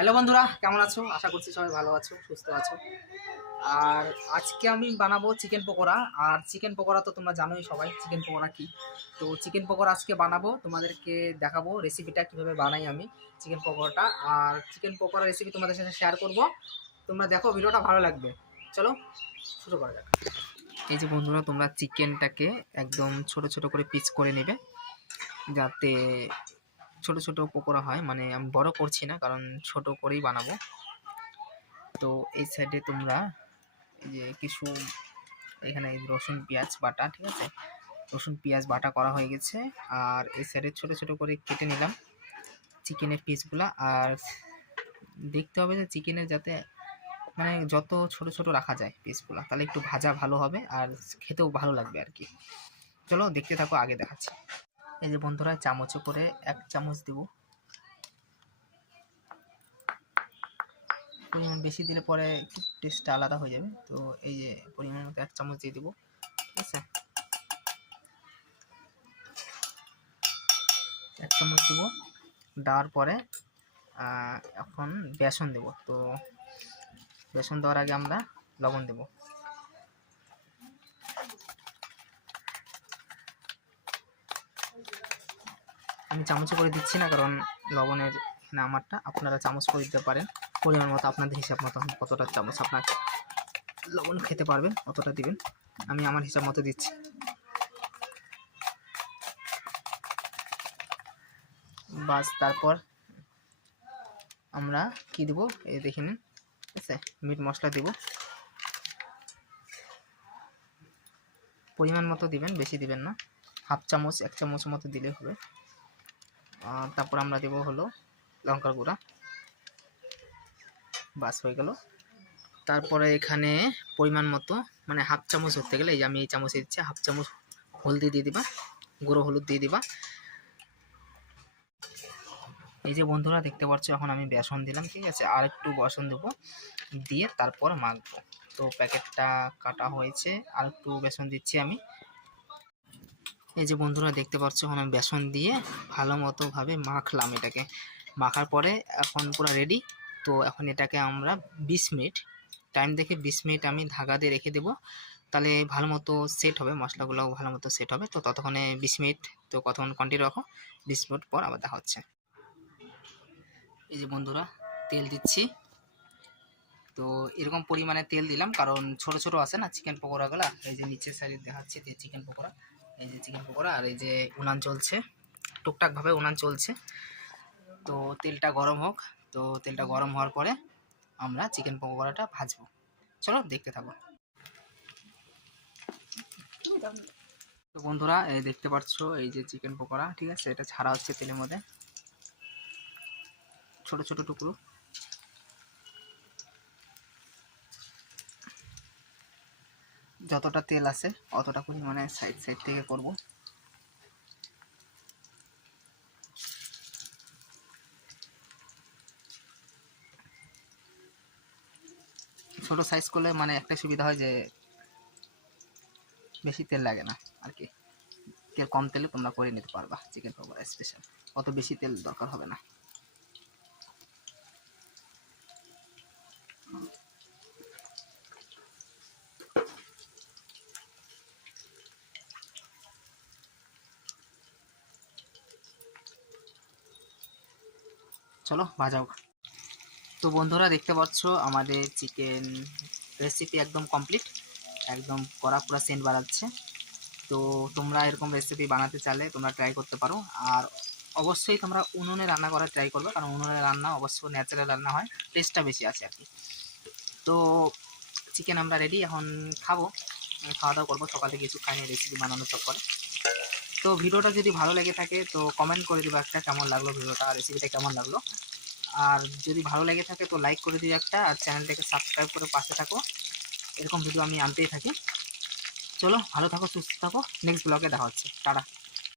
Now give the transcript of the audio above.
Hello বন্ধুরা, কেমন আছো? আশা করছি সবাই ভালো আছো, সুস্থ আছো। আর আজকে আমি বানাবো চিকেন পকোড়া। আর চিকেন পকোড়া তো তোমরা জানোই সবাই, চিকেন পকোড়া কি? তো চিকেন পকোড়া আজকে বানাবো, তোমাদেরকে দেখাবো রেসিপিটা কীভাবে বানাই আমি চিকেন পকোড়াটা। আর চিকেন পকোড়া রেসিপি তোমাদের সাথে শেয়ার করব। তোমরা দেখো, ভিডিওটা ভালো লাগবে। চলো, শুরু করা যাক। এই যে বন্ধুরা, তোমরা চিকেনটাকে একদম ছোট ছোট করে পিস করে নেবে, যাতে ছোট ছোট পকোড়া হয়। মানে আমি বড় করছি না, কারণ ছোট করেই বানাবো। তো এই সাইডে তোমরা যে কিছু এখানে রসুন, পেঁয়াজ বাটা, ঠিক আছে? রসুন, পেঁয়াজ বাটা করা হয়ে গেছে। আর এই সাইডে ছোট ছোট করে কেটে নিলাম চিকেনের পিসগুলা আর দেখতে হবে যে চিকেনের যাতে মানে যত ছোট ছোট রাখা যায় পিসগুলা তাহলে একটু ভাজা ভালো হবে। আর খেতেও ভালো লাগবে আর কি। চলো দেখতে থাকো, আগে দেখাচ্ছি। এই যে বন্ধুরা, চামচে করে এক চামচ দেব। পরিমাণ বেশি দিলে পরে টেস্টটা আলাদা হয়ে যাবে। তো এই যে পরিমাণ মতো এক চামচ দিয়ে দেবো, ঠিক আছে? এক চামচ দেবো। দেওয়ার পরে এখন বেসন দেব। তো বেসন দেওয়ার আগে আমরা লবণ দেবো। আমি চামচে করে দিচ্ছি না, কারণ লবণের এখানে আমারটা আপনারা চামচ করে দিতে পারেন। পরিমাণ মতো আপনাদের হিসাব মতো কতটা চামচ আপনার লবণ খেতে পারবেন অতটা দিবেন, আমি আমার হিসাব মতো দিচ্ছি। বাস, তারপর আমরা কি দেবো? এই দেখে নিন, ঠিক আছে? মিট মশলা দেব। পরিমাণ মতো দিবেন, বেশি দিবেন না। হাফ চামচ, এক চামচ মতো দিলে হবে। তারপর আমরা দেবো হলো লঙ্কার গুঁড়া। বাস হয়ে গেল। তারপরে এখানে পরিমাণ মতো মানে হাফ চামচ ধরতে গেলে, এই যে আমি এই চামচে দিচ্ছি, হাফ চামচ হলদি দিয়ে দিবা, গুঁড়ো হলুদ দিয়ে দিবা। এই যে বন্ধুরা, দেখতে পাচ্ছ, এখন আমি বেসন দিলাম, ঠিক আছে? আর একটু বেসন দেবো, দিয়ে তারপর মাখবো। তো প্যাকেটটা কাটা হয়েছে, আর একটু বেসন দিচ্ছি আমি। এই যে বন্ধুরা দেখতে পাচ্ছ, এখন আমি বেসন দিয়ে ভালো মতো ভাবে মাখলাম এটাকে। মাখার পরে এখন পুরো রেডি তো এখন এটাকে আমরা বিশ মিনিট টাইম দেখে বিশ মিনিট আমি ধাগা দিয়ে রেখে দেবো। তাহলে ভালো মতো সেট হবে মশলাগুলো ভালো মতো সেট হবে। তো ততক্ষণে বিশ মিনিট, তো কতক্ষণ কন্টিনিউ রাখো, বিশ মিনিট পর আবার দেখা হচ্ছে। এই যে বন্ধুরা, তেল দিচ্ছি। তো এরকম পরিমাণে তেল দিলাম, কারণ ছোট ছোট আছে না, চিকেন পকোড়াগুলো। এই যে নিচের সাইডে দেখাচ্ছি চিকেন পকোড়া। এই যে চিকেন পকোড়া আর এই যে উনান চলছে। টুকটাকভাবে উনান চলছে। তো তেলটা গরম হোক। তো তেলটা গরম হওয়ার পরে আমরা চিকেন পকোড়াটা ভাজবো। চলো দেখতে থাকো। তো বন্ধুরা, এই দেখতে পাচ্ছ এই যে চিকেন পকোড়া, ঠিক আছে? এটা ছাড়া হচ্ছে তেলের মধ্যে। ছোট ছোট টুকরো। যতটা তেল আছে, অতটা পরিমাণে সাইড সাইড থেকে করব। ছোট সাইজ করলে মানে একটা সুবিধা হয় যে, বেশি তেল লাগে না আর কি। তেল কম তেলে তোমরা করে নিতে পারবা চিকেন পকোড়া স্পেশাল অত বেশি তেল দরকার হবে না। চলো ভাজা হোক। তো বন্ধুরা, দেখতে পাচ্ছ আমাদের চিকেন রেসিপি একদম কমপ্লিট একদম কড়া পুরা সেন্ট বাড়াচ্ছে তো তোমরা এরকম রেসিপি বানাতে চাইলে তোমরা ট্রাই করতে পারো। আর অবশ্যই তোমরা উনুনে রান্না করার ট্রাই করবে, কারণ উনুনে রান্না অবশ্যই ন্যাচারাল রান্না হয় টেস্টটা বেশি আছে আর কি। তো চিকেন আমরা রেডি এখন খাব। খাওয়া দাওয়া করব, সকালে কিছু খাইনি রেসিপি বানানোর চক্করে তো ভিডিওটা যদি ভালো লেগে থাকে, তো কমেন্ট করে দেবো একটা কেমন লাগল ভিডিওটা আর রেসিপিটা কেমন লাগল। আর যদি ভালো লেগে থাকে, তো লাইক করে দিও একটা আর চ্যানেলটাকে সাবস্ক্রাইব করে পাশে থাকো। এরকম ভিডিও আমি আনতেই থাকি। চলো, ভালো থাকো, সুস্থ থাকো। নেক্সট ব্লগে দেখা হচ্ছে। টাটা।